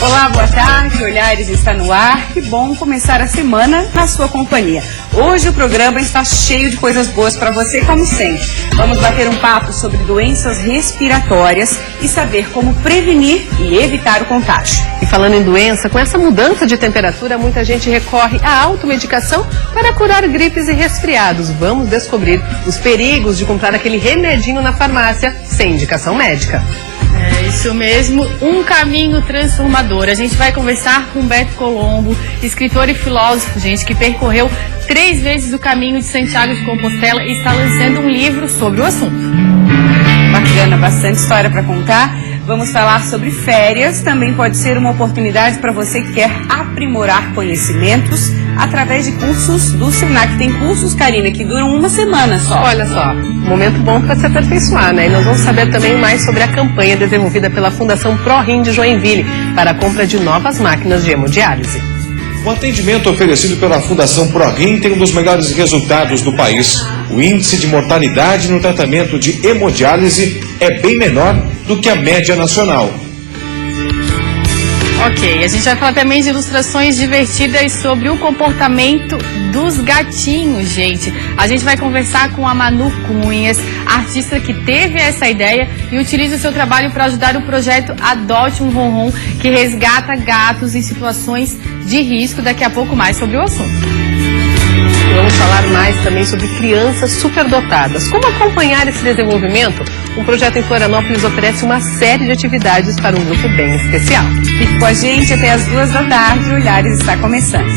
Olá, boa tarde, Olhares está no ar. Que bom começar a semana na sua companhia. Hoje o programa está cheio de coisas boas para você, como sempre. Vamos bater um papo sobre doenças respiratórias e saber como prevenir e evitar o contágio. E falando em doença, com essa mudança de temperatura, muita gente recorre à automedicação para curar gripes e resfriados. Vamos descobrir os perigos de comprar aquele remedinho na farmácia sem indicação médica. É isso mesmo, um caminho transformador. A gente vai conversar com Beto Colombo, escritor e filósofo, gente, que percorreu 3 vezes o caminho de Santiago de Compostela e está lançando um livro sobre o assunto. Bacana, bastante história para contar. Vamos falar sobre férias. Também pode ser uma oportunidade para você que quer aprimorar conhecimentos através de cursos do Senac. Tem cursos, Karina, que duram uma semana só. Olha só, momento bom para se aperfeiçoar, né? E nós vamos saber também mais sobre a campanha desenvolvida pela Fundação ProRim de Joinville para a compra de novas máquinas de hemodiálise. O atendimento oferecido pela Fundação ProRim tem um dos melhores resultados do país. O índice de mortalidade no tratamento de hemodiálise é bem menor do que a média nacional. Ok, a gente vai falar também de ilustrações divertidas sobre o comportamento dos gatinhos, gente. A gente vai conversar com a Manu Cunhas, artista que teve essa ideia e utiliza o seu trabalho para ajudar o projeto Adote um Ronron, que resgata gatos em situações de risco. Daqui a pouco mais sobre o assunto. Vamos falar mais também sobre crianças superdotadas. Como acompanhar esse desenvolvimento? Um projeto em Florianópolis oferece uma série de atividades para um grupo bem especial. Fique com a gente até as 2 da tarde, o Olhares está começando.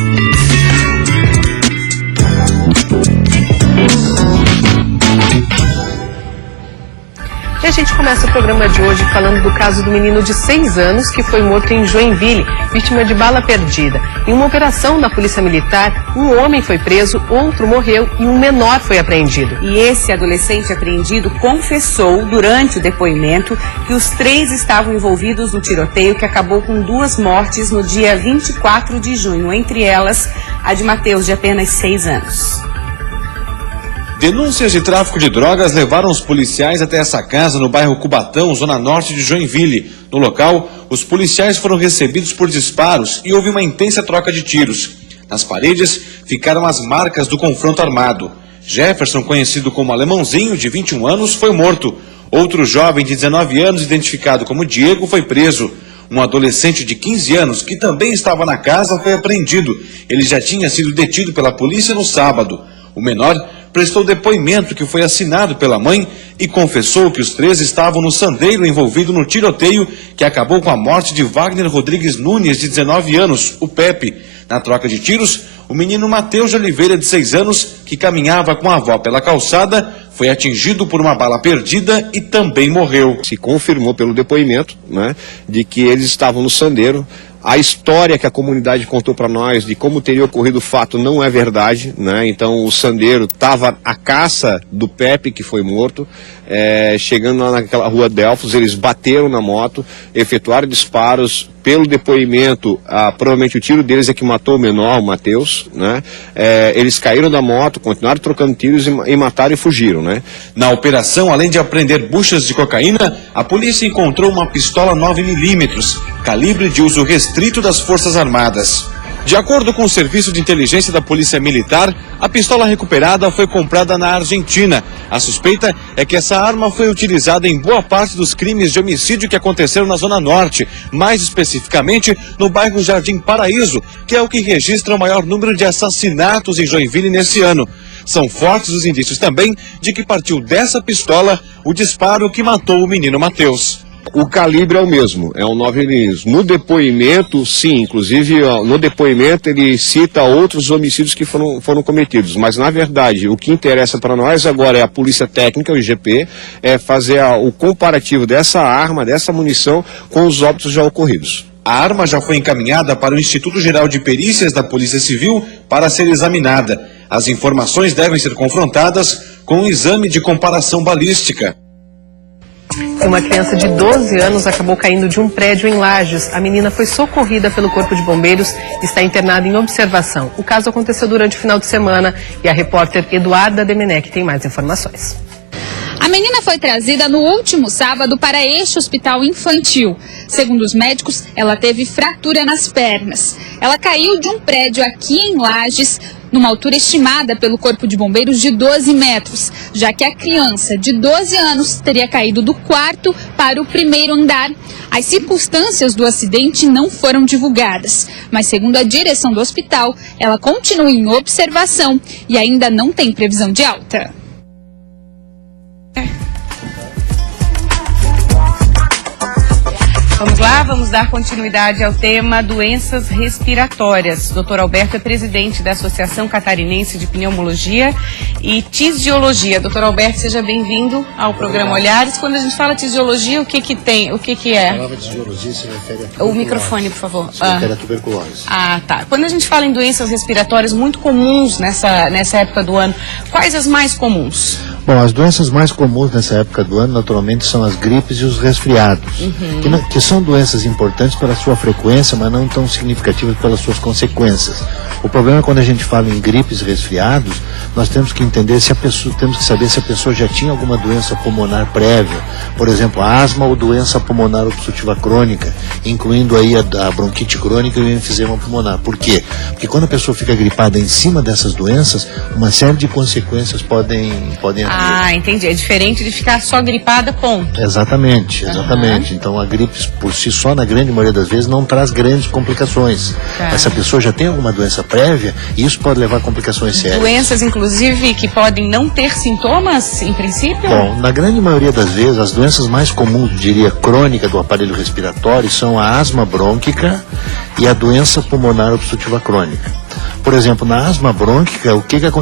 E a gente começa o programa de hoje falando do caso do menino de 6 anos que foi morto em Joinville, vítima de bala perdida. Em uma operação da Polícia Militar, um homem foi preso, outro morreu e um menor foi apreendido. E esse adolescente apreendido confessou durante o depoimento que os 3 estavam envolvidos no tiroteio que acabou com 2 mortes no dia 24 de junho, entre elas a de Matheus, de apenas 6 anos. Denúncias de tráfico de drogas levaram os policiais até essa casa no bairro Cubatão, zona norte de Joinville. No local, os policiais foram recebidos por disparos e houve uma intensa troca de tiros. Nas paredes ficaram as marcas do confronto armado. Jefferson, conhecido como Alemãozinho, de 21 anos, foi morto. Outro jovem de 19 anos, identificado como Diego, foi preso. Um adolescente de 15 anos, que também estava na casa, foi apreendido. Ele já tinha sido detido pela polícia no sábado. O menor prestou depoimento que foi assinado pela mãe e confessou que os 3 estavam no sandeiro envolvido no tiroteio que acabou com a morte de Wagner Rodrigues Nunes, de 19 anos, o Pepe. Na troca de tiros, o menino Matheus de Oliveira, de 6 anos, que caminhava com a avó pela calçada, foi atingido por uma bala perdida e também morreu. Se confirmou pelo depoimento, né, de que eles estavam no sandeiro. A história que a comunidade contou para nós de como teria ocorrido o fato não é verdade, né? Então o sandeiro estava à caça do Pepe, que foi morto. Chegando lá naquela rua Delfos, eles bateram na moto, efetuaram disparos. Pelo depoimento, provavelmente o tiro deles é que matou o menor, o Matheus, né? Eles caíram da moto, continuaram trocando tiros e mataram e fugiram, né? Na operação, além de apreender buchas de cocaína, a polícia encontrou uma pistola 9mm, calibre de uso restrito das Forças Armadas. De acordo com o Serviço de Inteligência da Polícia Militar, a pistola recuperada foi comprada na Argentina. A suspeita é que essa arma foi utilizada em boa parte dos crimes de homicídio que aconteceram na Zona Norte, mais especificamente no bairro Jardim Paraíso, que é o que registra o maior número de assassinatos em Joinville nesse ano. São fortes os indícios também de que partiu dessa pistola o disparo que matou o menino Matheus. O calibre é o mesmo, é um 9mm. No depoimento, sim, inclusive no depoimento ele cita outros homicídios que foram cometidos, mas na verdade o que interessa para nós agora é a Polícia Técnica, o IGP, é fazer o comparativo dessa arma, dessa munição com os óbitos já ocorridos. A arma já foi encaminhada para o Instituto Geral de Perícias da Polícia Civil para ser examinada. As informações devem ser confrontadas com um exame de comparação balística. Uma criança de 12 anos acabou caindo de um prédio em Lages. A menina foi socorrida pelo Corpo de Bombeiros e está internada em observação. O caso aconteceu durante o final de semana e a repórter Eduarda Demenech tem mais informações. A menina foi trazida no último sábado para este hospital infantil. Segundo os médicos, ela teve fratura nas pernas. Ela caiu de um prédio aqui em Lages, numa altura estimada pelo Corpo de Bombeiros de 12 metros, já que a criança de 12 anos teria caído do quarto para o primeiro andar. As circunstâncias do acidente não foram divulgadas, mas segundo a direção do hospital, ela continua em observação e ainda não tem previsão de alta. Vamos lá, vamos dar continuidade ao tema doenças respiratórias. Dr. Alberto é presidente da Associação Catarinense de Pneumologia e Tisiologia. Dr. Alberto, seja bem-vindo ao programa Olhares. Quando a gente fala tisiologia, o que tem? O que é? A palavra tisiologia se refere a tuberculose. O microfone, por favor. Se refere a tuberculose. Ah, tá. Quando a gente fala em doenças respiratórias muito comuns nessa época do ano, quais as mais comuns? Bom, as doenças mais comuns nessa época do ano, naturalmente, são as gripes e os resfriados, que são doenças importantes pela sua frequência, mas não tão significativas pelas suas consequências. O problema é quando a gente fala em gripes e resfriados, nós temos que entender temos que saber se a pessoa já tinha alguma doença pulmonar prévia, por exemplo, asma ou doença pulmonar obstrutiva crônica, incluindo aí a bronquite crônica e o enfisema pulmonar. Por quê? Porque quando a pessoa fica gripada em cima dessas doenças, uma série de consequências podem haver. Ah, entendi. É diferente de ficar só gripada, ponto. Exatamente. Então a gripe por si só, na grande maioria das vezes, não traz grandes complicações. Mas se a pessoa já tem alguma doença prévia, isso pode levar a complicações sérias. Doenças, inclusive, que podem não ter sintomas, em princípio? Bom, na grande maioria das vezes, as doenças mais comuns, diria, crônica do aparelho respiratório são a asma brônquica e a doença pulmonar obstrutiva crônica. Por exemplo, na asma brônquica,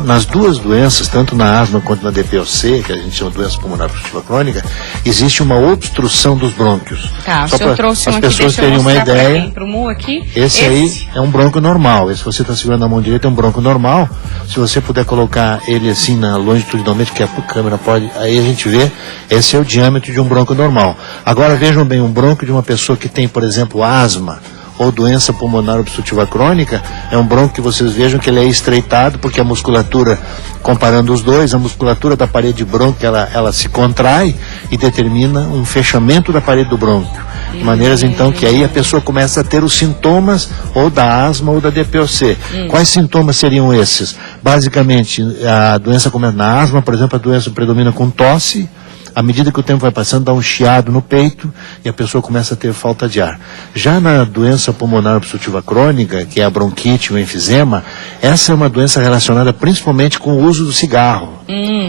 nas duas doenças, tanto na asma quanto na DPOC, que a gente chama de doença pulmonar obstrutiva crônica, existe uma obstrução dos brônquios. Tá, só o senhor trouxe um aqui, pessoas deixa eu terem uma mostrar ideia. pro Mu aqui. Esse aí é um bronco normal. Esse você está segurando na mão direita é um bronco normal. Se você puder colocar ele assim na longitudinalmente, que a câmera pode, aí a gente vê, esse é o diâmetro de um bronco normal. Agora vejam bem, um bronco de uma pessoa que tem, por exemplo, asma ou doença pulmonar obstrutiva crônica, é um bronco que vocês vejam que ele é estreitado, porque a musculatura, comparando os dois, a musculatura da parede brônquica, ela se contrai e determina um fechamento da parede do brônquio. De maneiras, então, que aí a pessoa começa a ter os sintomas ou da asma ou da DPOC. Quais sintomas seriam esses? Basicamente, a doença começa na asma, por exemplo, a doença predomina com tosse. À medida que o tempo vai passando, dá um chiado no peito e a pessoa começa a ter falta de ar. Já na doença pulmonar obstrutiva crônica, que é a bronquite, o enfisema, essa é uma doença relacionada principalmente com o uso do cigarro.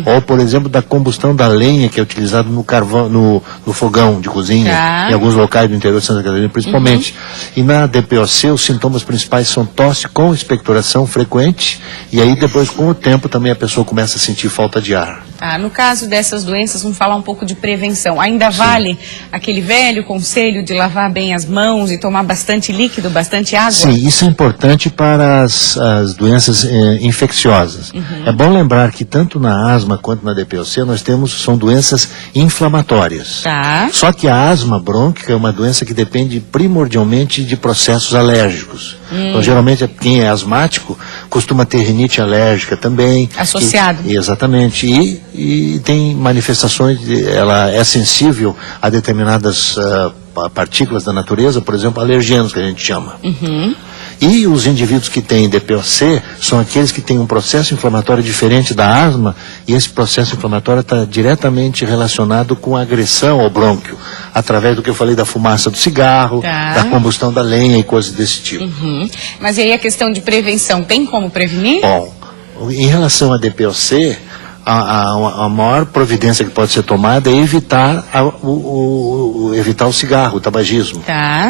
Ou, por exemplo, da combustão da lenha que é utilizada no carvão, no fogão de cozinha, em alguns locais do interior de Santa Catarina, principalmente. E na DPOC, os sintomas principais são tosse com expectoração frequente, e aí depois, com o tempo, também a pessoa começa a sentir falta de ar. No caso dessas doenças, vamos falar um pouco de prevenção. Ainda vale aquele velho conselho de lavar bem as mãos e tomar bastante líquido, bastante água? Sim, isso é importante para as doenças infecciosas. É bom lembrar que tanto na asma quanto na DPOC são doenças inflamatórias. Só que a asma brônquica é uma doença que depende primordialmente de processos alérgicos. Então, geralmente, quem é asmático costuma ter rinite alérgica também. Associado. Exatamente. E tem manifestações, ela é sensível a determinadas partículas da natureza, por exemplo, alergenos, que a gente chama. E os indivíduos que têm DPOC são aqueles que têm um processo inflamatório diferente da asma, e esse processo inflamatório está diretamente relacionado com a agressão ao brônquio, através do que eu falei da fumaça do cigarro, da combustão da lenha e coisas desse tipo. Mas e aí a questão de prevenção, tem como prevenir? Bom, em relação à DPOC, a maior providência que pode ser tomada é evitar o cigarro, o tabagismo.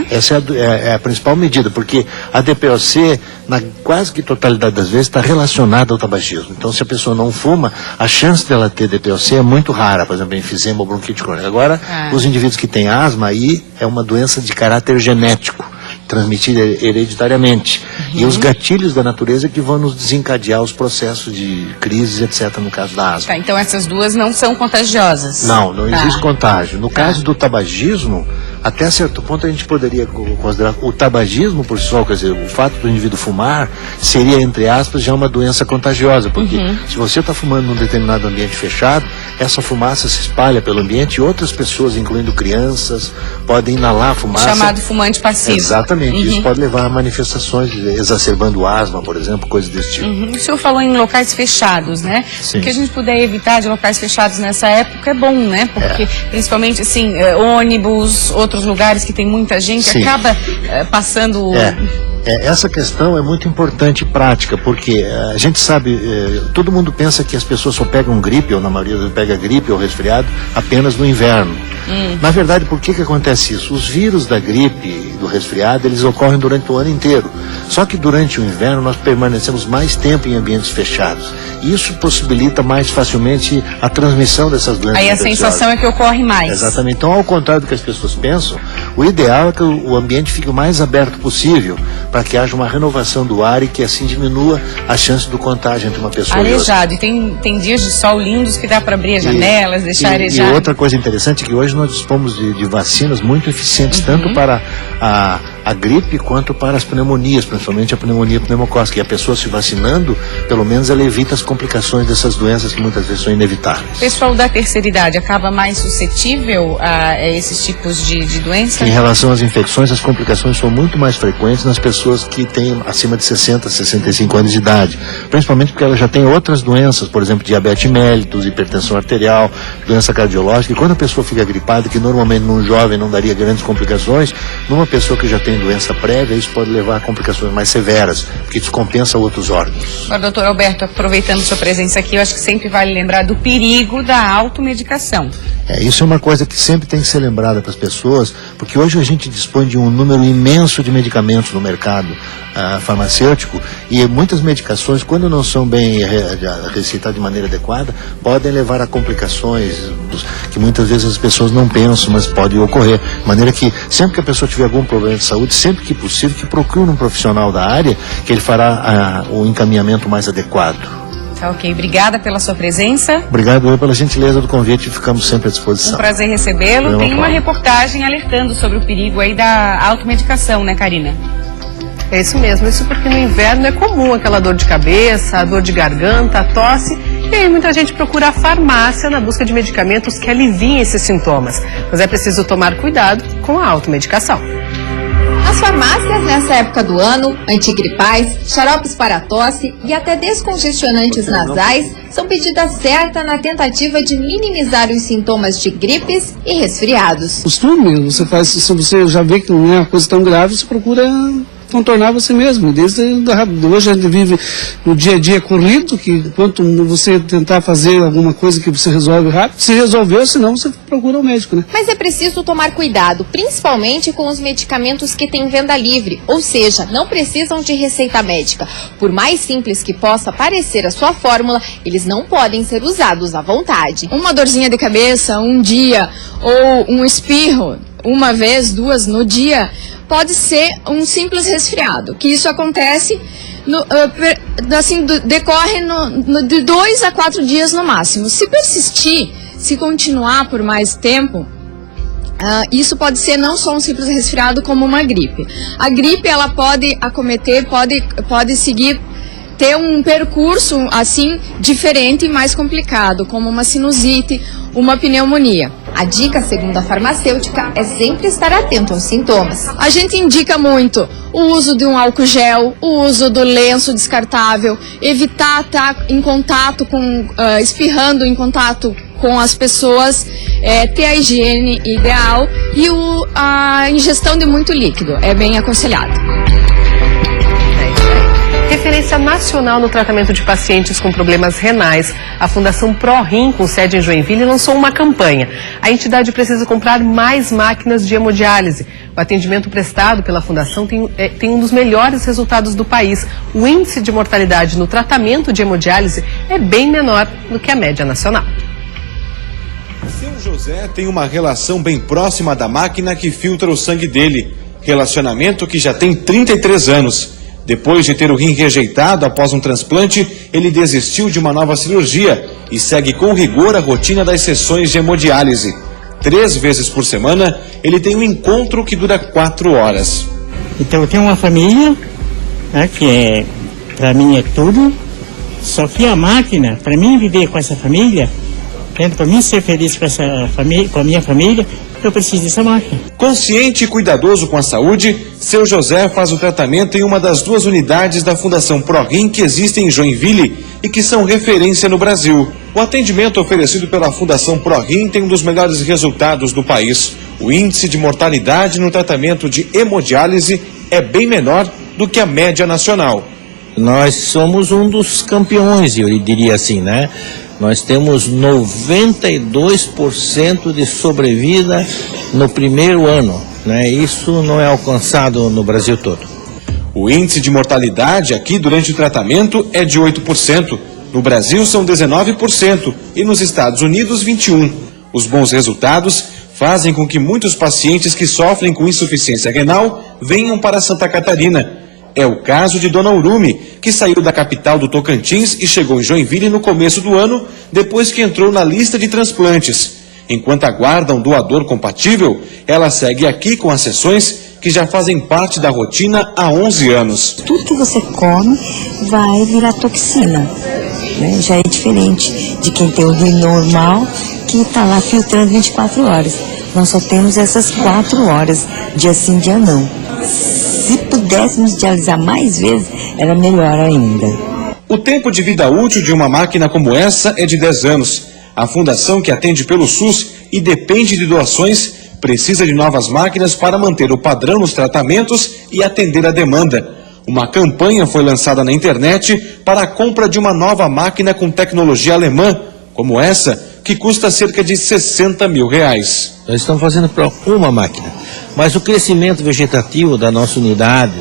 Essa é a principal medida, porque a DPOC, na quase que totalidade das vezes, está relacionada ao tabagismo. Então, se a pessoa não fuma, a chance dela ter DPOC é muito rara, por exemplo, enfisema ou bronquite crônica. Agora, os indivíduos que têm asma, aí é uma doença de caráter genético, transmitida hereditariamente. E os gatilhos da natureza que vão nos desencadear os processos de crises, etc., no caso da asma. Então essas duas não são contagiosas? Não existe contágio. No caso do tabagismo, Até certo ponto a gente poderia considerar o tabagismo por si só, quer dizer, o fato do indivíduo fumar seria, entre aspas, já uma doença contagiosa, porque se você está fumando num determinado ambiente fechado, essa fumaça se espalha pelo ambiente e outras pessoas, incluindo crianças, podem inalar a fumaça. Chamado fumante passivo. Exatamente, isso pode levar a manifestações, exacerbando asma, por exemplo, coisas desse tipo. O senhor falou em locais fechados, né? Sim. O que a gente puder evitar de locais fechados nessa época é bom, né? Porque, principalmente, assim, ônibus, outros lugares que tem muita gente, Sim. acaba passando... Essa questão é muito importante e prática, porque a gente sabe, todo mundo pensa que as pessoas só pegam gripe, ou na maioria das vezes pega gripe ou resfriado, apenas no inverno. Na verdade, por que acontece isso? Os vírus da gripe e do resfriado, eles ocorrem durante o ano inteiro. Só que durante o inverno nós permanecemos mais tempo em ambientes fechados. Isso possibilita mais facilmente a transmissão dessas doenças Aí a infecciosas. sensação é que ocorre mais. Exatamente. Então, ao contrário do que as pessoas pensam, o ideal é que o ambiente fique o mais aberto possível para que haja uma renovação do ar e que assim diminua a chance do contágio entre uma pessoa e outra. Arejado. E tem dias de sol lindos que dá para abrir as janelas, deixar arejado. E outra coisa interessante é que hoje nós dispomos de vacinas muito eficientes, tanto para a gripe quanto para as pneumonias, principalmente a pneumonia pneumocócica. E a pessoa se vacinando, pelo menos ela evita as complicações dessas doenças que muitas vezes são inevitáveis. O pessoal da terceira idade acaba mais suscetível a esses tipos de doença? Em relação às infecções, as complicações são muito mais frequentes nas pessoas que têm acima de 60, 65 anos de idade. Principalmente porque elas já têm outras doenças, por exemplo, diabetes mellitus, hipertensão arterial, doença cardiológica. E quando a pessoa fica gripada, que normalmente num jovem não daria grandes complicações, numa pessoa que já tem doença prévia, isso pode levar a complicações mais severas, que descompensa outros órgãos. Agora, doutor Alberto, aproveitando sua presença aqui, eu acho que sempre vale lembrar do perigo da automedicação. Isso é uma coisa que sempre tem que ser lembrada para as pessoas, porque hoje a gente dispõe de um número imenso de medicamentos no mercado farmacêutico, e muitas medicações, quando não são bem receitadas de maneira adequada, podem levar a complicações que muitas vezes as pessoas não pensam, mas pode ocorrer. De maneira que sempre que a pessoa tiver algum problema de saúde, sempre que possível, que procure um profissional da área, que ele fará o encaminhamento mais adequado. Tá, ok. Obrigada pela sua presença. Obrigado pela gentileza do convite e ficamos sempre à disposição. Um prazer recebê-lo. Tem uma reportagem alertando sobre o perigo aí da automedicação, né, Karina? É isso mesmo, isso porque no inverno é comum aquela dor de cabeça, a dor de garganta, a tosse, e aí muita gente procura a farmácia na busca de medicamentos que aliviem esses sintomas. Mas é preciso tomar cuidado com a automedicação. Nas farmácias, nessa época do ano, antigripais, xaropes para tosse e até descongestionantes nasais são pedidas certas na tentativa de minimizar os sintomas de gripes e resfriados. Costume, você faz, se você já vê que não é uma coisa tão grave, você procura contornar você mesmo. Desde hoje a gente vive no dia a dia corrido, que enquanto você tentar fazer alguma coisa que você resolve rápido, se resolveu, senão você procura o médico, né? Mas é preciso tomar cuidado, principalmente com os medicamentos que têm venda livre, ou seja, não precisam de receita médica. Por mais simples que possa parecer a sua fórmula, eles não podem ser usados à vontade. Uma dorzinha de cabeça, um dia, ou um espirro, uma vez, duas no dia, pode ser um simples resfriado, que isso acontece, decorre de 2 a 4 dias no máximo. Se persistir, se continuar por mais tempo, isso pode ser não só um simples resfriado, como uma gripe. A gripe, ela pode acometer, pode seguir, ter um percurso assim diferente e mais complicado, como uma sinusite, uma pneumonia. A dica, segundo a farmacêutica, é sempre estar atento aos sintomas. A gente indica muito o uso de um álcool gel, o uso do lenço descartável, evitar estar em contato com, espirrando em contato com as pessoas, ter a higiene ideal e a ingestão de muito líquido, é bem aconselhado. Referência nacional no tratamento de pacientes com problemas renais, a Fundação ProRim, com sede em Joinville, lançou uma campanha. A entidade precisa comprar mais máquinas de hemodiálise. O atendimento prestado pela Fundação tem um dos melhores resultados do país. O índice de mortalidade no tratamento de hemodiálise é bem menor do que a média nacional. Seu José tem uma relação bem próxima da máquina que filtra o sangue dele. Relacionamento que já tem 33 anos. Depois de ter o rim rejeitado após um transplante, ele desistiu de uma nova cirurgia e segue com rigor a rotina das sessões de hemodiálise. 3 vezes por semana, ele tem um encontro que dura 4 horas. Então eu tenho uma família, né, que para mim é tudo, só que a máquina, para mim viver com essa família, para mim ser feliz com essa família, com a minha família, eu preciso dessa máquina. Consciente e cuidadoso com a saúde, seu José faz o tratamento em uma das 2 unidades da Fundação ProRim que existem em Joinville e que são referência no Brasil. O atendimento oferecido pela Fundação ProRim tem um dos melhores resultados do país. O índice de mortalidade no tratamento de hemodiálise é bem menor do que a média nacional. Nós somos um dos campeões, eu diria assim, né? Nós temos 92% de sobrevida no primeiro ano, né? Isso não é alcançado no Brasil todo. O índice de mortalidade aqui durante o tratamento é de 8%. No Brasil são 19% e nos Estados Unidos 21%. Os bons resultados fazem com que muitos pacientes que sofrem com insuficiência renal venham para Santa Catarina. É o caso de Dona Urumi, que saiu da capital do Tocantins e chegou em Joinville no começo do ano, depois que entrou na lista de transplantes. Enquanto aguarda um doador compatível, ela segue aqui com as sessões que já fazem parte da rotina há 11 anos. Tudo que você come vai virar toxina, né? Já é diferente de quem tem o rim normal, que está lá filtrando 24 horas. Nós só temos essas 4 horas, dia sim, dia não. Se pudéssemos dialisar mais vezes, era melhor ainda. O tempo de vida útil de uma máquina como essa é de 10 anos. A fundação, que atende pelo SUS e depende de doações, precisa de novas máquinas para manter o padrão nos tratamentos e atender a demanda. Uma campanha foi lançada na internet para a compra de uma nova máquina com tecnologia alemã, como essa, que custa cerca de R$60 mil. Nós estamos fazendo para uma máquina, mas o crescimento vegetativo da nossa unidade,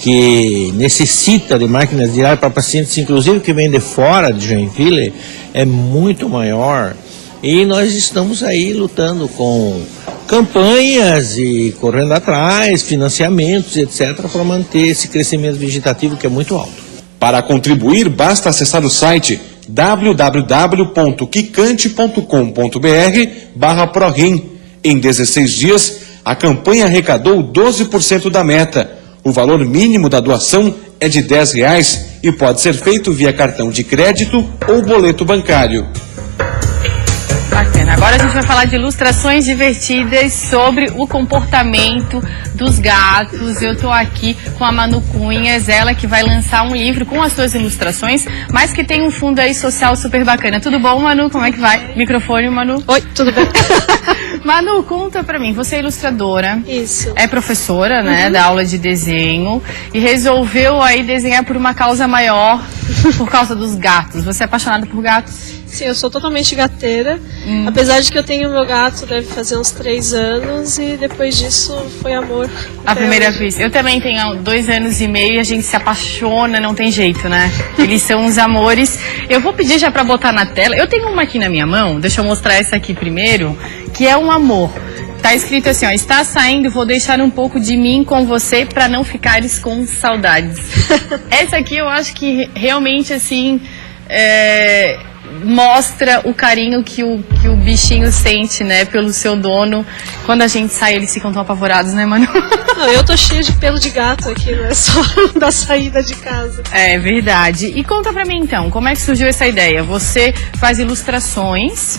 que necessita de máquinas diárias para pacientes, inclusive que vêm de fora de Joinville, é muito maior. E nós estamos aí lutando com campanhas e correndo atrás, financiamentos, etc., para manter esse crescimento vegetativo que é muito alto. Para contribuir, basta acessar o site www.quicante.com.br/ProRim. Em 16 dias, a campanha arrecadou 12% da meta. O valor mínimo da doação é de R$10 e pode ser feito via cartão de crédito ou boleto bancário. Bacana. Agora a gente vai falar de ilustrações divertidas sobre o comportamento dos gatos. Eu tô aqui com a Manu Cunhas, ela que vai lançar um livro com as suas ilustrações, mas que tem um fundo aí social super bacana. Tudo bom, Manu? Como é que vai? Microfone, Manu. Oi, tudo bem? Manu, conta pra mim, você é ilustradora. Isso. É professora, né, da aula de desenho e resolveu aí desenhar por uma causa maior, por causa dos gatos. Você é apaixonada por gatos? Sim, eu sou totalmente gateira, apesar de que eu tenho meu gato, deve fazer uns 3 anos, e depois disso foi amor. A primeira vez. Eu também tenho 2 anos e meio e a gente se apaixona, não tem jeito, né? Eles são uns amores. Eu vou pedir já pra botar na tela. Eu tenho uma aqui na minha mão, deixa eu mostrar essa aqui primeiro, que é um amor. Tá escrito assim, ó, está saindo, vou deixar um pouco de mim com você pra não ficares com saudades. Essa aqui eu acho que realmente, assim, mostra o carinho que o bichinho sente, né, pelo seu dono. Quando a gente sai, eles ficam tão apavorados, né, Manu? Não, eu tô cheia de pelo de gato aqui, não é só da saída de casa. É verdade. E conta pra mim, então, como é que surgiu essa ideia? Você faz ilustrações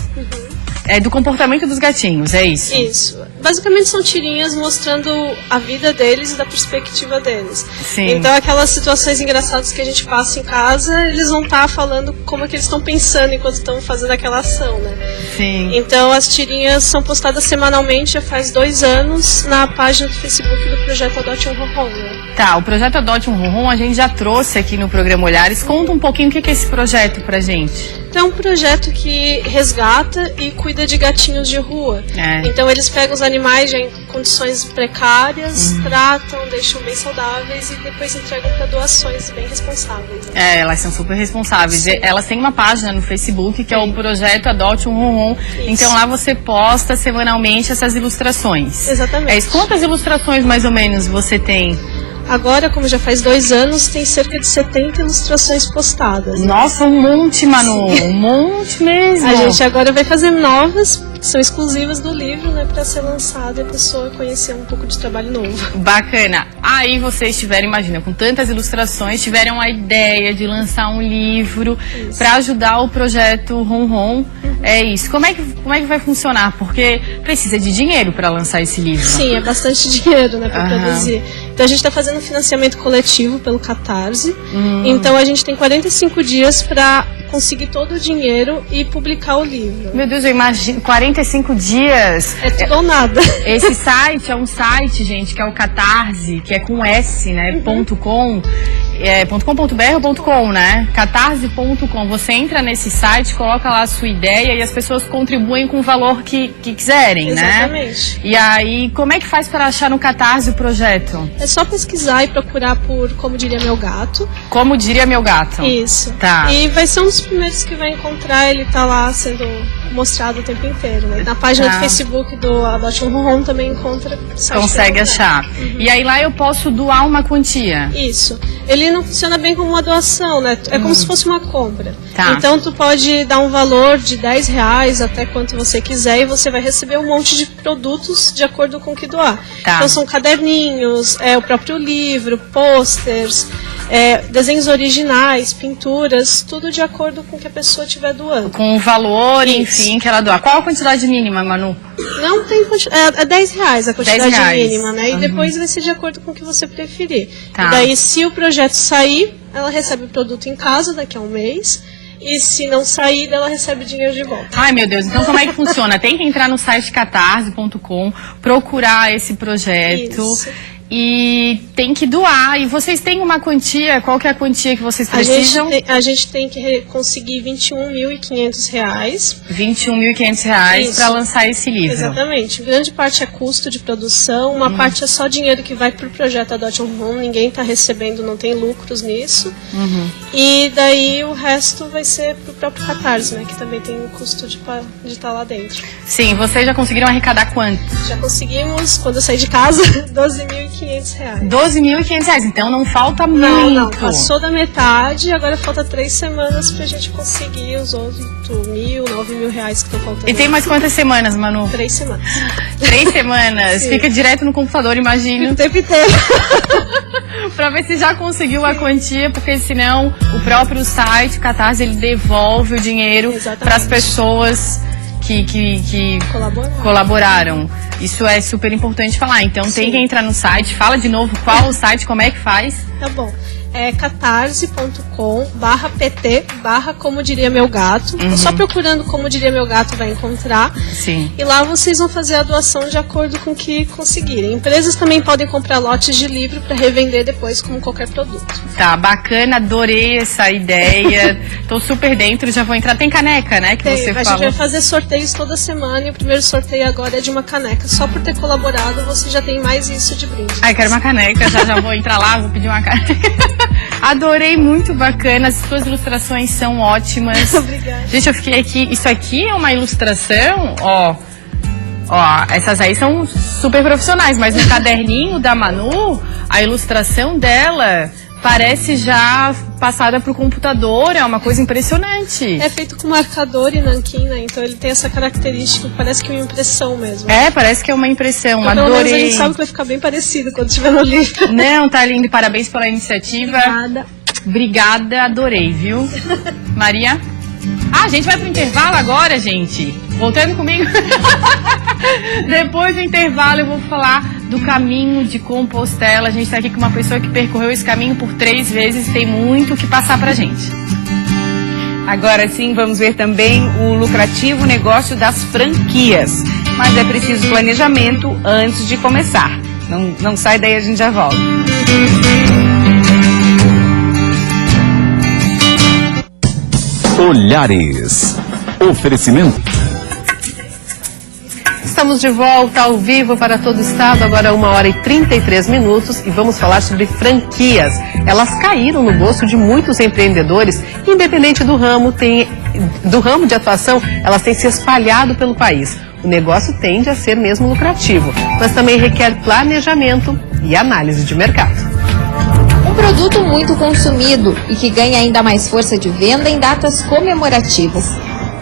do comportamento dos gatinhos, é isso? Isso. Basicamente são tirinhas mostrando a vida deles e da perspectiva deles. Sim. Então aquelas situações engraçadas que a gente passa em casa, eles vão estar falando como é que eles estão pensando enquanto estão fazendo aquela ação, né? Sim. Então as tirinhas são postadas semanalmente, já faz 2 anos, na página do Facebook do Projeto Adote um Ronron, né? Tá, o Projeto Adote um Ronron a gente já trouxe aqui no programa Olhares. Conta um pouquinho o que é esse projeto pra gente. Então, é um projeto que resgata e cuida de gatinhos de rua. Então eles pegam os animais já em condições precárias, tratam, deixam bem saudáveis e depois entregam para doações bem responsáveis. Né? Elas são super responsáveis. Sim. Elas têm uma página no Facebook que é o Projeto Adote um Ronron. Então lá você posta semanalmente essas ilustrações. Exatamente. Quantas ilustrações mais ou menos você tem? Agora, como já faz 2 anos, tem cerca de 70 ilustrações postadas. Nossa, um monte, Manu. Um monte mesmo. A gente agora vai fazer novas são exclusivas do livro, né, para ser lançado e a pessoa conhecer um pouco de trabalho novo. Bacana. Aí vocês tiveram, imagina, com tantas ilustrações, tiveram a ideia de lançar um livro para ajudar o projeto Ronron. É isso. Como é que vai funcionar? Porque precisa de dinheiro para lançar esse livro. Sim, é bastante dinheiro, né, para produzir. Então a gente está fazendo um financiamento coletivo pelo Catarse. Então a gente tem 45 dias para conseguir todo o dinheiro e publicar o livro. Meu Deus, eu imagino, 45 dias. É tudo ou nada. Esse site é um site, gente, que é o Catarse, que é com S, né? .com. .com.br ou .com, né? Catarse.com. Você entra nesse site, coloca lá a sua ideia e as pessoas contribuem com o valor que quiserem, né? Exatamente. E aí, como é que faz para achar no Catarse o projeto? É só pesquisar e procurar por Como Diria Meu Gato. Como Diria Meu Gato. Isso. Tá. E vai ser um dos primeiros que vai encontrar, ele tá lá sendo mostrado o tempo inteiro, né? Na página do Facebook do Adote um Ronron também encontra. Consegue achar. E aí lá eu posso doar uma quantia. Isso. Ele não funciona bem como uma doação, né? É como se fosse uma compra. Tá. Então tu pode dar um valor de R$10 até quanto você quiser e você vai receber um monte de produtos de acordo com o que doar. Tá. Então são caderninhos, o próprio livro, posters, desenhos originais, pinturas, tudo de acordo com o que a pessoa estiver doando. Com o valor, enfim, que ela doar. Qual a quantidade mínima, Manu? Não tem quantidade. É R$10 a quantidade R$10. mínima, né? E depois vai ser de acordo com o que você preferir. Tá. E daí, se o projeto sair, ela recebe o produto em casa daqui a um mês. E se não sair, ela recebe dinheiro de volta. Ai, meu Deus, então como é que funciona? Tem que entrar no site catarse.com, procurar esse projeto. Isso. E tem que doar. E vocês têm uma quantia? Qual que é a quantia que vocês precisam? A gente tem que conseguir R$21.500. R$21.500 para lançar esse livro. Exatamente. Grande parte é custo de produção, uma parte é só dinheiro que vai para o projeto Adote um Ronron, ninguém está recebendo, não tem lucros nisso. E daí o resto vai ser para o próprio Catarse, né, que também tem um custo de estar lá dentro. Sim, vocês já conseguiram arrecadar quanto? Já conseguimos, quando eu saí de casa, R$12.500. R$12.500, então não falta muito. Não, passou da metade, agora falta 3 semanas pra gente conseguir os outros R$9.000 que estão faltando. E tem mais quantas semanas, Manu? 3 semanas. 3 semanas? Sim. Fica direto no computador, imagino. O tempo inteiro. Pra ver se já conseguiu a quantia, porque senão o próprio site, Catarse, ele devolve o dinheiro para as pessoas que colaboraram. Isso é super importante falar. Então tem que entrar no site. Fala de novo qual o site, como é que faz? Tá bom. É catarse.com/pt/Como Diria Meu Gato. Só procurando Como Diria Meu Gato vai encontrar. Sim. E lá vocês vão fazer a doação de acordo com o que conseguirem. Empresas também podem comprar lotes de livro para revender depois como qualquer produto. Tá, bacana, adorei essa ideia. Tô super dentro, já vou entrar. Tem caneca, né, que você falou? A gente vai fazer sorteios toda semana e o primeiro sorteio agora é de uma caneca. Só por ter colaborado você já tem mais isso de brinde. Ai, quero uma caneca, já vou entrar lá, vou pedir uma caneca. Adorei, muito bacana, as suas ilustrações são ótimas. Obrigada. Gente, eu fiquei aqui, isso aqui é uma ilustração, ó, essas aí são super profissionais, mas no caderninho da Manu, a ilustração dela parece já passada pro computador, é uma coisa impressionante. É feito com marcador e nanquim, né? Então ele tem essa característica, parece que é uma impressão mesmo. É, parece que é uma impressão, então, adorei. Pelo menos a gente sabe que vai ficar bem parecido quando estiver no livro. Não, tá lindo, parabéns pela iniciativa. Obrigada, adorei, viu? Maria? Ah, a gente vai pro intervalo agora, gente. Voltando comigo. Depois do intervalo eu vou falar do caminho de Compostela. A gente tá aqui com uma pessoa que percorreu esse caminho por 3 vezes e tem muito o que passar pra gente. Agora sim, vamos ver também o lucrativo negócio das franquias. Mas é preciso planejamento antes de começar. Não sai daí, a gente já volta. Olhares. Oferecimento. Estamos de volta ao vivo para todo o estado, agora 1h33 e vamos falar sobre franquias. Elas caíram no gosto de muitos empreendedores, independente do ramo de atuação, elas têm se espalhado pelo país. O negócio tende a ser mesmo lucrativo, mas também requer planejamento e análise de mercado. Um produto muito consumido e que ganha ainda mais força de venda em datas comemorativas.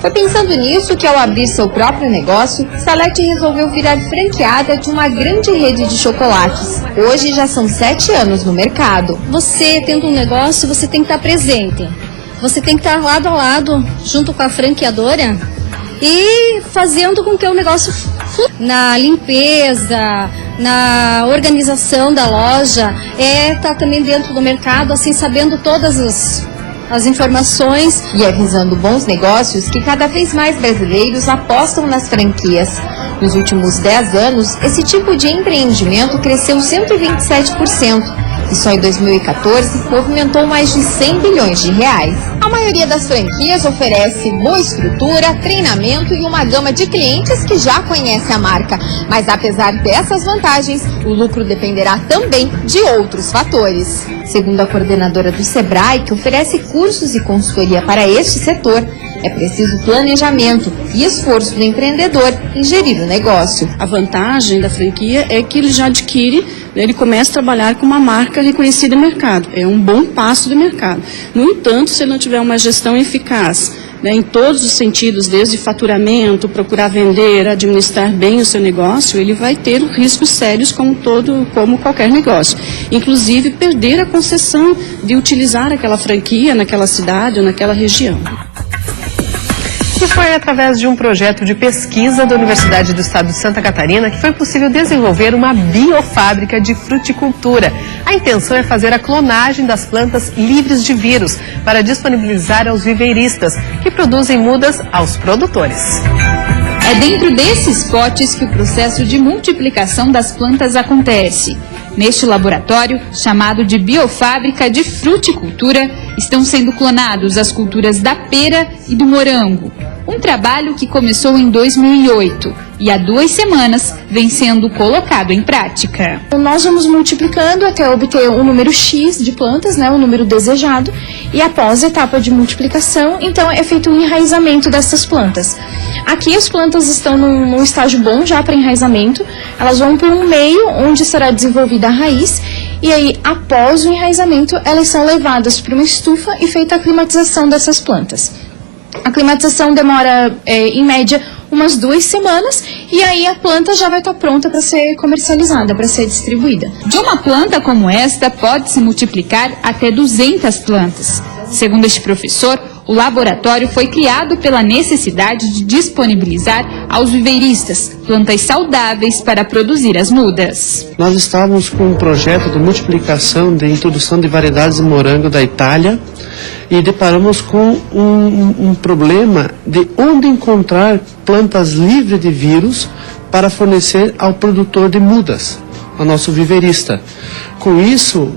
Foi pensando nisso que, ao abrir seu próprio negócio, Salete resolveu virar franqueada de uma grande rede de chocolates. Hoje já são 7 anos no mercado. Você, tendo um negócio, você tem que estar presente. Você tem que estar lado a lado, junto com a franqueadora, e fazendo com que o negócio na limpeza, na organização da loja, tá também dentro do mercado, assim, sabendo todas as informações. E é visando bons negócios que cada vez mais brasileiros apostam nas franquias. Nos últimos 10 anos, esse tipo de empreendimento cresceu 127%. E só em 2014 movimentou mais de 100 bilhões de reais. A maioria das franquias oferece boa estrutura, treinamento e uma gama de clientes que já conhece a marca. Mas apesar dessas vantagens, o lucro dependerá também de outros fatores. Segundo a coordenadora do Sebrae, que oferece cursos e consultoria para este setor, é preciso planejamento e esforço do empreendedor em gerir o negócio. A vantagem da franquia é que ele já adquire, ele começa a trabalhar com uma marca reconhecida no mercado. É um bom passo do mercado. No entanto, se ele não tiver uma gestão eficaz, em todos os sentidos, desde faturamento, procurar vender, administrar bem o seu negócio, ele vai ter riscos sérios como qualquer negócio. Inclusive, perder a concessão de utilizar aquela franquia naquela cidade ou naquela região. E foi através de um projeto de pesquisa da Universidade do Estado de Santa Catarina que foi possível desenvolver uma biofábrica de fruticultura. A intenção é fazer a clonagem das plantas livres de vírus para disponibilizar aos viveiristas, que produzem mudas aos produtores. É dentro desses potes que o processo de multiplicação das plantas acontece. Neste laboratório, chamado de Biofábrica de Fruticultura, estão sendo clonados as culturas da pera e do morango. Um trabalho que começou em 2008 e há 2 semanas vem sendo colocado em prática. Nós vamos multiplicando até obter um número X de plantas, o número desejado, e após a etapa de multiplicação, então é feito um enraizamento dessas plantas. Aqui as plantas estão num estágio bom já para enraizamento, elas vão para um meio onde será desenvolvida a raiz, e aí após o enraizamento elas são levadas para uma estufa e feita a climatização dessas plantas. A climatização demora, em média, umas 2 semanas, e aí a planta já vai estar pronta para ser comercializada, para ser distribuída. De uma planta como esta, pode-se multiplicar até 200 plantas. Segundo este professor, o laboratório foi criado pela necessidade de disponibilizar aos viveiristas plantas saudáveis para produzir as mudas. Nós estávamos com um projeto de multiplicação, de introdução de variedades de morango da Itália, e deparamos com um problema de onde encontrar plantas livres de vírus para fornecer ao produtor de mudas, ao nosso viveirista. Com isso,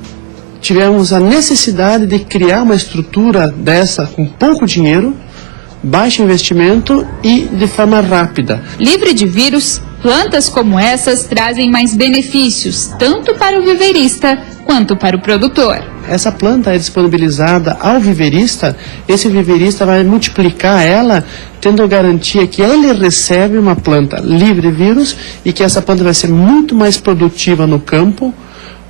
tivemos a necessidade de criar uma estrutura dessa com pouco dinheiro, baixo investimento e de forma rápida. Livre de vírus, plantas como essas trazem mais benefícios, tanto para o viveirista quanto para o produtor. Essa planta é disponibilizada ao viveirista, esse viveirista vai multiplicar ela, tendo a garantia que ele recebe uma planta livre de vírus e que essa planta vai ser muito mais produtiva no campo,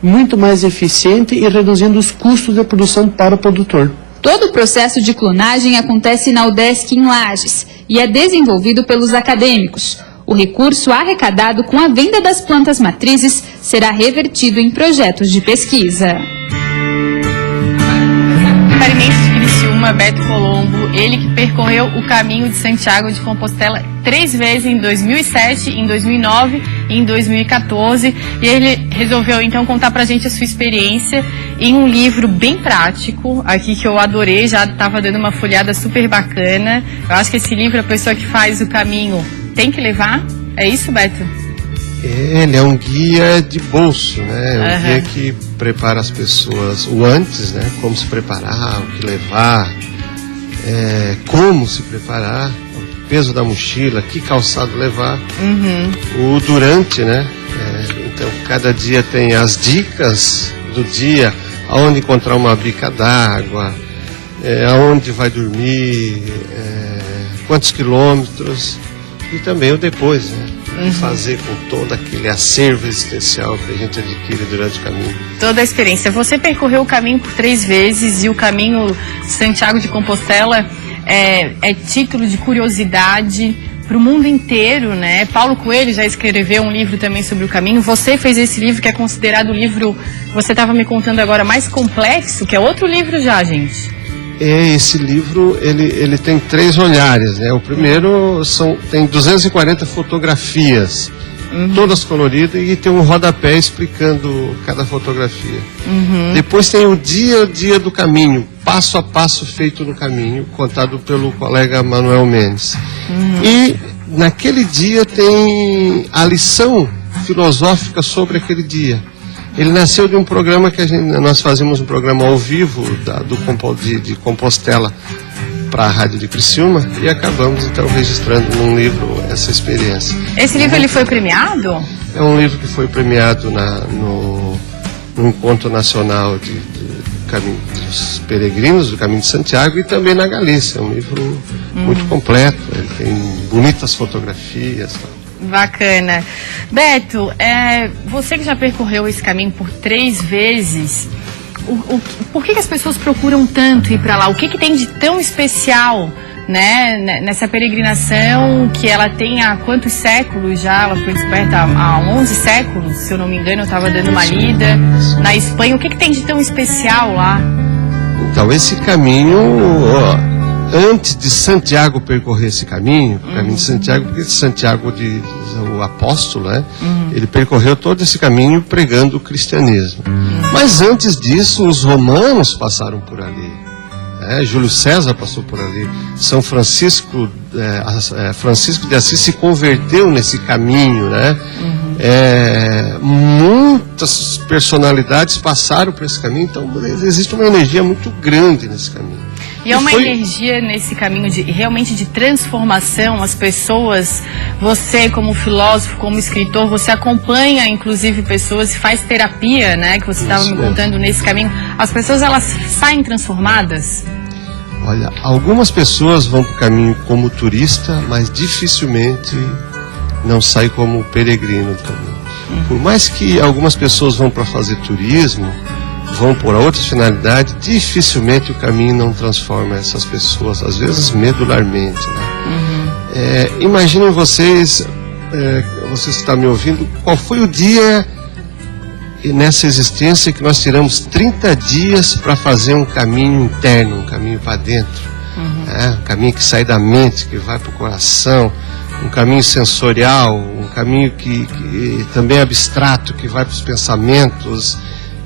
muito mais eficiente e reduzindo os custos de produção para o produtor. Todo o processo de clonagem acontece na UDESC em Lages e é desenvolvido pelos acadêmicos. O recurso arrecadado com a venda das plantas matrizes será revertido em projetos de pesquisa. Catarinense de Criciúma, Beto Colombo, ele que percorreu o caminho de Santiago de Compostela 3 vezes em 2007, em 2009 e em 2014. E ele resolveu então contar pra gente a sua experiência em um livro bem prático, aqui que eu adorei, já estava dando uma folhada super bacana. Eu acho que esse livro, a pessoa que faz o caminho tem que levar. É isso, Beto? Ele é um guia de bolso, né? É um guia que prepara as pessoas o antes, né? Como se preparar, o que levar, como se preparar, o peso da mochila, que calçado levar, o durante, né? Então, cada dia tem as dicas do dia, aonde encontrar uma bica d'água, aonde vai dormir, quantos quilômetros, e também o depois, né? Fazer com todo aquele acervo existencial que a gente adquire durante o caminho. Toda a experiência. Você percorreu o caminho por 3 vezes e o caminho de Santiago de Compostela é título de curiosidade para o mundo inteiro, né? Paulo Coelho já escreveu um livro também sobre o caminho. Você fez esse livro que é considerado o livro, você estava me contando agora, mais complexo, que é outro livro já, gente. Esse livro, ele tem 3 olhares, né? O primeiro tem 240 fotografias, todas coloridas, e tem um rodapé explicando cada fotografia. Depois tem o dia a dia do caminho, passo a passo feito no caminho, contado pelo colega Manuel Mendes. E naquele dia tem a lição filosófica sobre aquele dia. Ele nasceu de um programa que nós fazemos um programa ao vivo de Compostela para a Rádio de Criciúma, e acabamos então registrando num livro essa experiência. Esse livro ele foi premiado? É um livro que foi premiado no Encontro Nacional dos Peregrinos do Caminho de Santiago, e também na Galícia. É um livro muito completo, ele tem bonitas fotografias. Bacana. Beto, você que já percorreu esse caminho por 3 vezes, por que as pessoas procuram tanto ir para lá? O que tem de tão especial, né, nessa peregrinação que ela tem há quantos séculos já? Ela foi descoberta há 11 séculos, se eu não me engano. Eu estava dando uma lida na Espanha. O que tem de tão especial lá? Então, esse caminho, antes de Santiago percorrer esse caminho, o caminho de Santiago, porque Santiago, o apóstolo, né, ele percorreu todo esse caminho pregando o cristianismo. Mas antes disso, os romanos passaram por ali. Júlio César passou por ali. São Francisco, Francisco de Assis se converteu nesse caminho, né? Muitas personalidades passaram por esse caminho, então existe uma energia muito grande nesse caminho. E é uma energia nesse caminho realmente de transformação. As pessoas, você como filósofo, como escritor, você acompanha inclusive pessoas e faz terapia, né? Que você estava me contando nesse caminho. As pessoas, elas saem transformadas? Olha, algumas pessoas vão para o caminho como turista, mas dificilmente não saem como peregrino do caminho. Por mais que algumas pessoas vão para fazer turismo, vão por outras finalidades, dificilmente o caminho não transforma essas pessoas, às vezes medularmente, né? Imaginem vocês, vocês que estão me ouvindo, qual foi o dia nessa existência que nós tiramos 30 dias para fazer um caminho interno, um caminho para dentro, um caminho que sai da mente, que vai para o coração, um caminho sensorial, um caminho que também é abstrato, que vai para os pensamentos.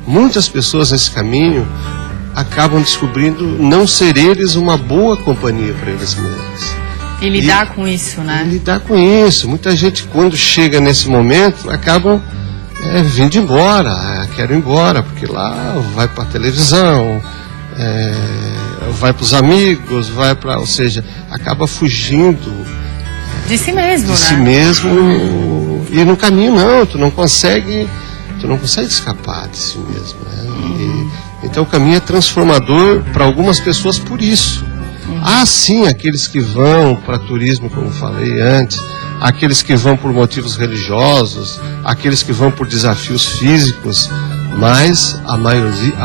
Muitas pessoas nesse caminho acabam descobrindo não ser eles uma boa companhia para eles mesmos. E lidar com isso, né? Lidar com isso. Muita gente, quando chega nesse momento, acabam vindo embora, quero ir embora, porque lá vai para a televisão, vai para os amigos, ou seja, acaba fugindo de si mesmo, de si mesmo. E no caminho não, tu não consegue escapar de si mesmo, né? Então o caminho é transformador para algumas pessoas por isso. Há sim aqueles que vão para turismo, como falei antes, aqueles que vão por motivos religiosos, aqueles que vão por desafios físicos, mas a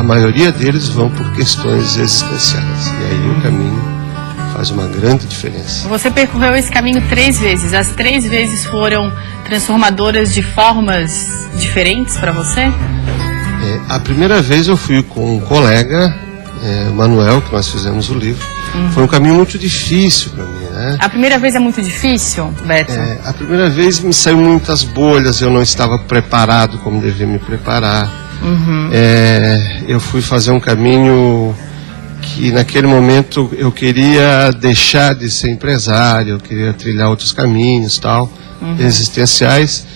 maioria deles vão por questões existenciais. E aí o caminho faz uma grande diferença. Você percorreu esse caminho 3 vezes. As 3 vezes foram transformadoras de formas diferentes para você? A primeira vez eu fui com um colega, Manuel, que nós fizemos o livro. Foi um caminho muito difícil para mim, né? A primeira vez é muito difícil, Beto? A primeira vez me saiu muitas bolhas, eu não estava preparado como devia me preparar. Eu fui fazer um caminho que naquele momento eu queria deixar de ser empresário, eu queria trilhar outros caminhos, existenciais.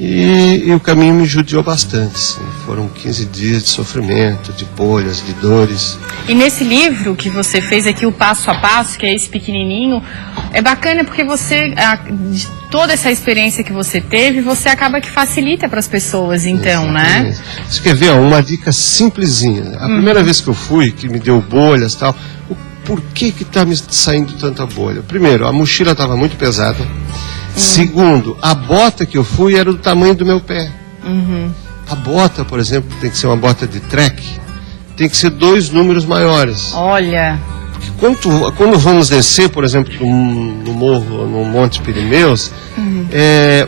E o caminho me judiou bastante, assim. Foram 15 dias de sofrimento, de bolhas, de dores. E nesse livro que você fez aqui, o Passo a Passo, que é esse pequenininho, é bacana porque você, de toda essa experiência que você teve, você acaba que facilita para as pessoas, então, né? Você quer ver, uma dica simplesinha. A primeira vez que eu fui, que me deu bolhas e tal, por que está me saindo tanta bolha? Primeiro, a mochila estava muito pesada. Segundo, a bota que eu fui era do tamanho do meu pé. A bota, por exemplo, tem que ser uma bota de trek, tem que ser 2 números maiores. Olha. Porque quando vamos descer, por exemplo, no morro, no Monte Pirineus,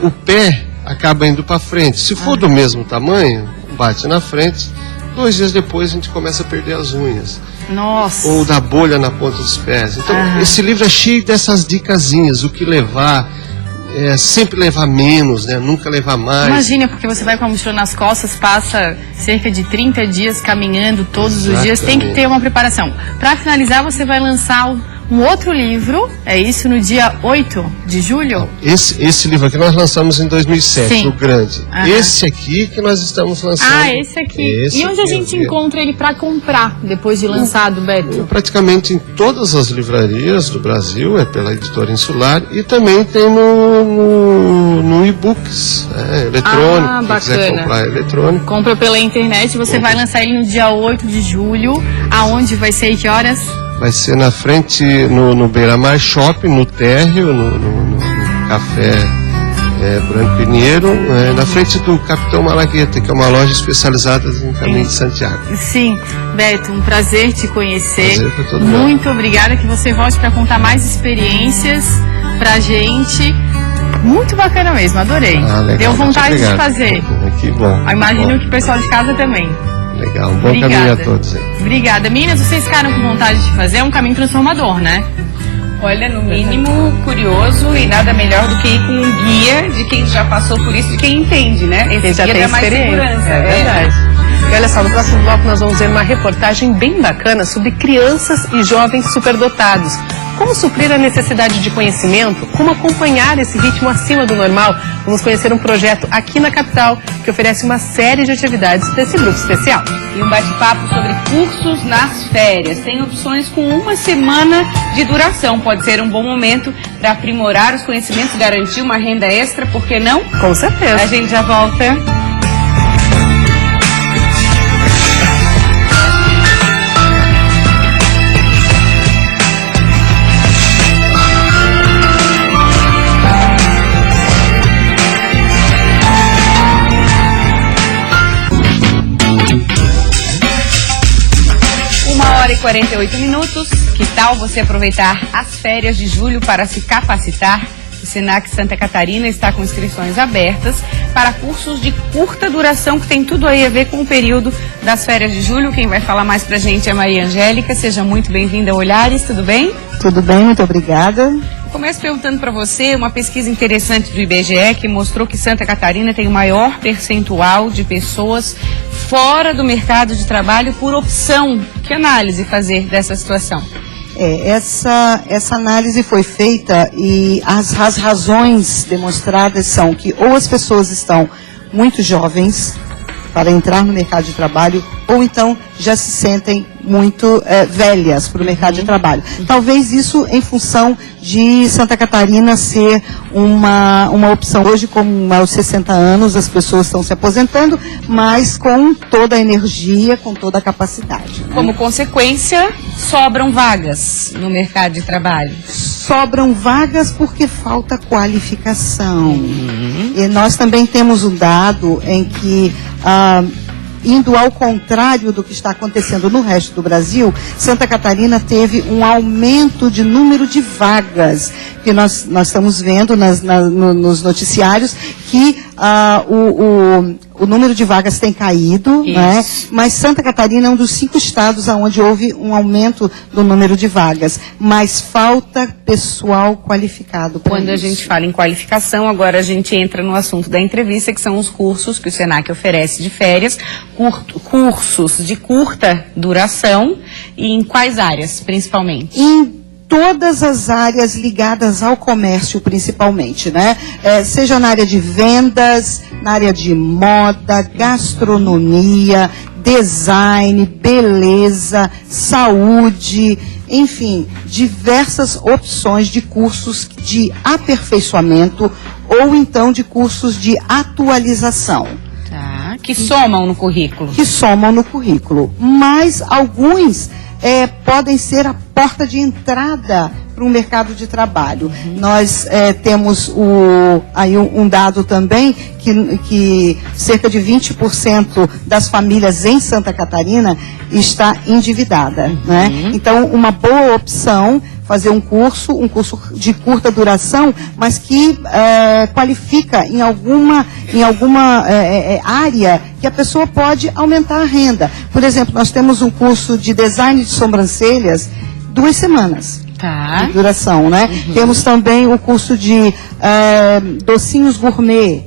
o pé acaba indo para frente. Se for do mesmo tamanho, bate na frente, 2 dias depois a gente começa a perder as unhas. Nossa. Ou da bolha na ponta dos pés. Então, esse livro é cheio dessas dicasinhas, o que levar, sempre levar menos, né? Nunca levar mais. Imagina, porque você vai com a mochila nas costas, passa cerca de 30 dias caminhando todos os dias, tem que ter uma preparação. Para finalizar, você vai lançar um outro livro, é isso, no dia 8 de julho? Esse livro aqui nós lançamos em 2007, Sim. o grande. Esse aqui que nós estamos lançando. Esse aqui. E onde a gente encontra ele para comprar, depois de lançado, Beto? Praticamente em todas as livrarias do Brasil, é pela Editora Insular, e também tem no e-books, eletrônico, quem quiser comprar eletrônico. Compra pela internet, você vai lançar ele no dia 8 de julho, aonde vai ser e que horas? Vai ser na frente, no Beira-Mar Shopping, no térreo, no Café Branco Pinheiro, na frente do Capitão Malagueta, que é uma loja especializada em caminho de Santiago. Sim, Beto, um prazer te conhecer. Prazer pra todo Muito mundo. obrigada, que você volte para contar mais experiências pra gente. Muito bacana mesmo, adorei. Legal, Deu vontade de obrigado. fazer. Que bom. Eu imagino que o pessoal de casa também. Legal, um bom Obrigada. caminho a todos aí. Obrigada. Meninas, vocês ficaram com vontade de fazer? É um caminho transformador, né? Olha, no mínimo curioso, e nada melhor do que ir com um guia de quem já passou por isso, de quem entende, né? Quem já guia tem dá mais experiência, segurança. é verdade. E olha só, no próximo bloco nós vamos ver uma reportagem bem bacana sobre crianças e jovens superdotados. Como suprir a necessidade de conhecimento, como acompanhar esse ritmo acima do normal. Vamos conhecer um projeto aqui na capital que oferece uma série de atividades desse grupo especial. E um bate-papo sobre cursos nas férias. Tem opções com 1 semana de duração. Pode ser um bom momento para aprimorar os conhecimentos, garantir uma renda extra, por que não? Com certeza. A gente já volta. E 48 minutos. Que tal você aproveitar as férias de julho para se capacitar? O Senac Santa Catarina está com inscrições abertas para cursos de curta duração que tem tudo aí a ver com o período das férias de julho. Quem vai falar mais pra gente é a Maria Angélica. Seja muito bem-vinda a Olhares, tudo bem? Tudo bem, muito obrigada. Começo perguntando para você uma pesquisa interessante do IBGE que mostrou que Santa Catarina tem o maior percentual de pessoas fora do mercado de trabalho por opção. Que análise fazer dessa situação? Essa análise foi feita e as razões demonstradas são que ou as pessoas estão muito jovens para entrar no mercado de trabalho, ou então já se sentem muito velhas para o mercado de trabalho. Talvez isso em função de Santa Catarina ser uma opção. Hoje, como aos 60 anos, as pessoas estão se aposentando, mas com toda a energia, com toda a capacidade. Como consequência, sobram vagas no mercado de trabalho. Sobram vagas porque falta qualificação. E nós também temos um dado em que, indo ao contrário do que está acontecendo no resto do Brasil, Santa Catarina teve um aumento de número de vagas, que nós estamos vendo nos noticiários que o número de vagas tem caído, né? Mas Santa Catarina é um dos 5 estados onde houve um aumento do número de vagas, mas falta pessoal qualificado para isso. Quando a gente fala em qualificação, agora a gente entra no assunto da entrevista, que são os cursos que o Senac oferece de férias, cursos de curta duração, e em quais áreas, principalmente? Em todas as áreas ligadas ao comércio, principalmente, né? Seja na área de vendas, na área de moda, gastronomia, design, beleza, saúde, enfim, diversas opções de cursos de aperfeiçoamento ou então de cursos de atualização. Que somam no currículo. Que somam no currículo, mas alguns podem ser a porta de entrada para o mercado de trabalho. Nós temos aí um dado também que cerca de 20% das famílias em Santa Catarina está endividada, né? Então, uma boa opção fazer um curso de curta duração, mas que qualifica em alguma área que a pessoa pode aumentar a renda. Por exemplo, nós temos um curso de design de sobrancelhas, 2 semanas. De duração, né? Temos também o curso de docinhos gourmet,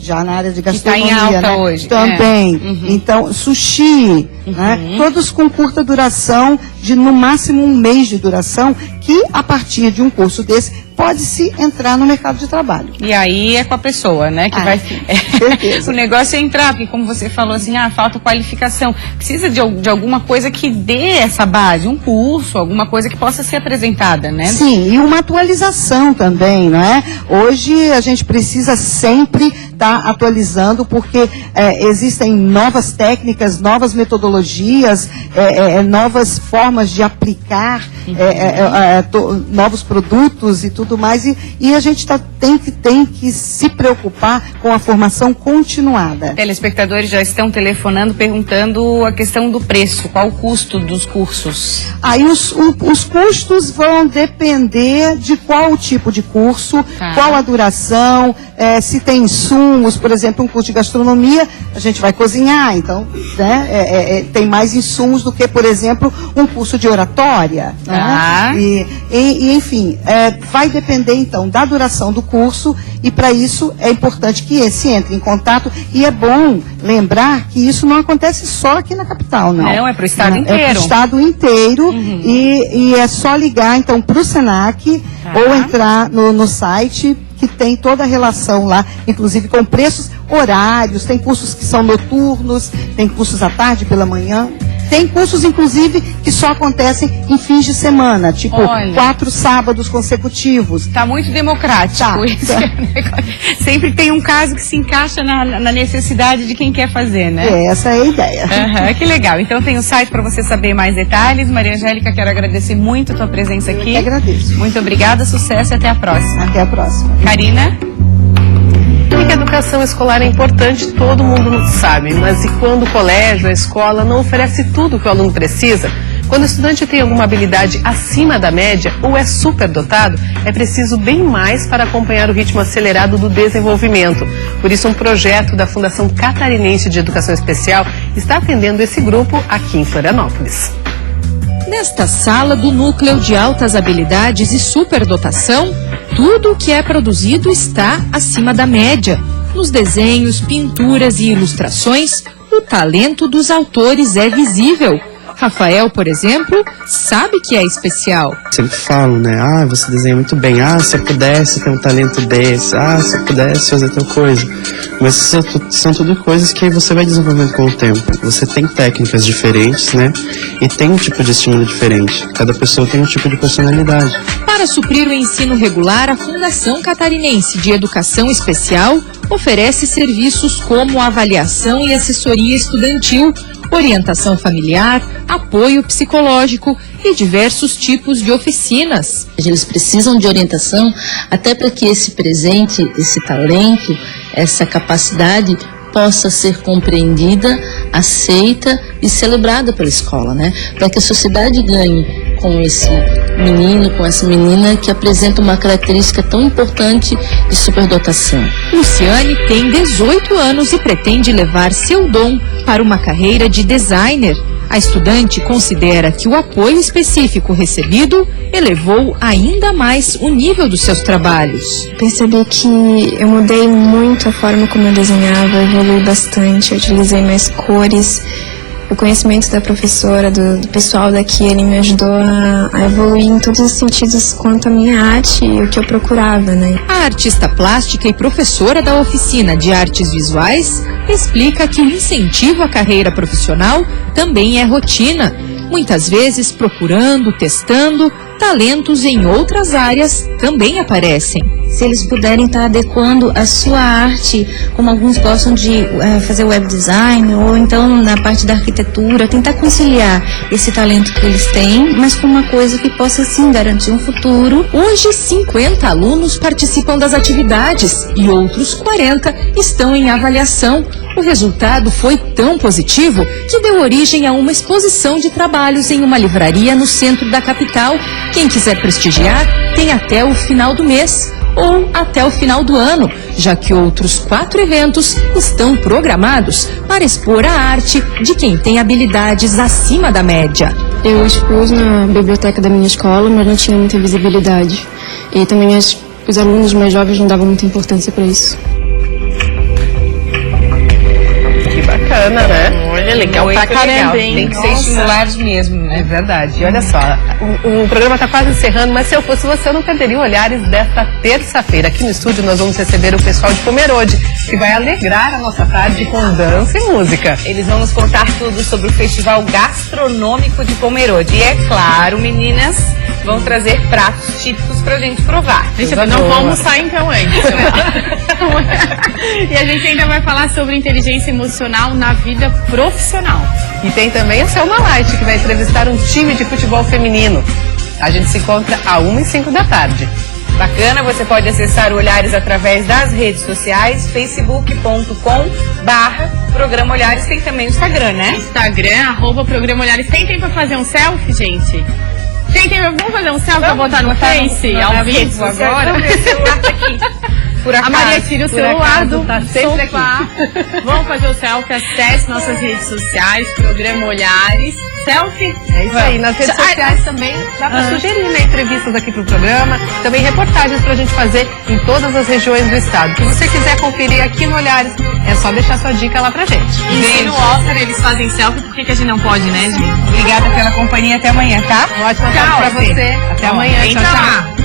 já na área de gastronomia, que tá em alta, né? hoje. Também. Então, sushi, né? Todos com curta duração, de no máximo 1 mês de duração, que a partir de um curso desse pode-se entrar no mercado de trabalho. E aí é com a pessoa, né, que vai... O negócio é entrar, porque como você falou assim, falta qualificação. Precisa de alguma coisa que dê essa base, um curso, alguma coisa que possa ser apresentada, né? Sim, e uma atualização também, não é? Hoje a gente precisa sempre estar atualizando, porque existem novas técnicas, novas metodologias, novas formas de aplicar novos produtos e tudo mais, e a gente tem que se preocupar com a formação continuada. Telespectadores já estão telefonando, perguntando a questão do preço, qual o custo dos cursos? Aí os custos vão depender de qual tipo de curso, qual a duração, se tem insumos, por exemplo, um curso de gastronomia, a gente vai cozinhar, então tem mais insumos do que, por exemplo, um curso de oratória. Né? E enfim, vai depender então da duração do curso, e para isso é importante que se entre em contato, e é bom lembrar que isso não acontece só aqui na capital, não. Não, é para o estado inteiro. É para o estado inteiro, e é só ligar então para o Senac ou entrar no site, que tem toda a relação lá, inclusive com preços, horários, tem cursos que são noturnos, tem cursos à tarde, pela manhã. Tem cursos, inclusive, que só acontecem em fins de semana, tipo 4 sábados consecutivos. Está muito democrático isso. Sempre tem um caso que se encaixa na necessidade de quem quer fazer, né? Essa é a ideia. Que legal. Então tem o site para você saber mais detalhes. Maria Angélica, quero agradecer muito a tua presença aqui. Eu que agradeço. Muito obrigada, sucesso e até a próxima. Até a próxima. Karina? Que a educação escolar é importante, todo mundo sabe, mas e quando o colégio, a escola não oferece tudo o que o aluno precisa? Quando o estudante tem alguma habilidade acima da média ou é superdotado, é preciso bem mais para acompanhar o ritmo acelerado do desenvolvimento. Por isso, um projeto da Fundação Catarinense de Educação Especial está atendendo esse grupo aqui em Florianópolis. Nesta sala do Núcleo de Altas Habilidades e Superdotação, tudo o que é produzido está acima da média. Nos desenhos, pinturas e ilustrações, o talento dos autores é visível. Rafael, por exemplo, sabe que é especial. Sempre falo, né? Você desenha muito bem. Se eu pudesse ter um talento desse. Se eu pudesse fazer tal coisa. Mas são tudo coisas que você vai desenvolvendo com o tempo. Você tem técnicas diferentes, né? E tem um tipo de estímulo diferente. Cada pessoa tem um tipo de personalidade. Para suprir o ensino regular, a Fundação Catarinense de Educação Especial oferece serviços como avaliação e assessoria estudantil, orientação familiar, apoio psicológico e diversos tipos de oficinas. Eles precisam de orientação até para que esse presente, esse talento, essa capacidade possa ser compreendida, aceita e celebrada pela escola, né? Para que a sociedade ganhe com esse menino, com essa menina que apresenta uma característica tão importante de superdotação. Luciane tem 18 anos e pretende levar seu dom para uma carreira de designer. A estudante considera que o apoio específico recebido elevou ainda mais o nível dos seus trabalhos. Percebi que eu mudei muito a forma como eu desenhava, evolui bastante, eu utilizei mais cores. O conhecimento da professora, do pessoal daqui, ele me ajudou a evoluir em todos os sentidos quanto à minha arte e o que eu procurava, né? A artista plástica e professora da oficina de artes visuais explica que o incentivo à carreira profissional também é rotina. Muitas vezes procurando, testando, talentos em outras áreas também aparecem. Se eles puderem estar adequando a sua arte, como alguns gostam de fazer web design, ou então na parte da arquitetura, tentar conciliar esse talento que eles têm, mas com uma coisa que possa sim garantir um futuro. Hoje, 50 alunos participam das atividades e outros 40 estão em avaliação. O resultado foi tão positivo que deu origem a uma exposição de trabalhos em uma livraria no centro da capital. Quem quiser prestigiar tem até o final do mês ou até o final do ano, já que outros 4 eventos estão programados para expor a arte de quem tem habilidades acima da média. Eu expus na biblioteca da minha escola, mas não tinha muita visibilidade. E também os alunos mais jovens não davam muita importância para isso. Que bacana, né? Olha, legal pra caramba, hein? Tem que ser estimulados mesmo, né? É verdade. E olha só, o programa está quase encerrando, mas se eu fosse você, eu não perderia Olhares desta terça-feira. Aqui no estúdio nós vamos receber o pessoal de Pomerode, que vai alegrar a nossa tarde com dança e música. Eles vão nos contar tudo sobre o Festival Gastronômico de Pomerode. E é claro, meninas, vão trazer pratos típicos pra gente provar. Gente, não vamos almoçar então antes. E a gente ainda vai falar sobre inteligência emocional na vida profissional. E tem também a Selma Light, que vai entrevistar um time de futebol feminino. A gente se encontra às 1h05 da tarde. Bacana, você pode acessar o Olhares através das redes sociais, facebook.com/Programa Olhares, tem também o Instagram, né? Instagram, @Programa Olhares. Tem tempo pra fazer um selfie, gente? Tem tempo, vamos fazer um selfie pra botar no Face, ao vivo agora? Vamos ver, o celular tá aqui. Por acaso, a Maria tira o celular do tá sempre sofá. aqui. Vamos fazer o selfie, acesse nossas redes sociais, Programa Olhares. Selfie? É isso aí, nas redes sociais também dá pra sugerir, né, entrevistas aqui pro programa, também reportagens pra gente fazer em todas as regiões do estado. Se você quiser conferir aqui no Olhares, é só deixar sua dica lá pra gente. E se no Oscar eles fazem selfie, por que a gente não pode, né, gente? Obrigada pela companhia, até amanhã, tá? Uma ótima tarde pra você. Até amanhã, tchau, tchau.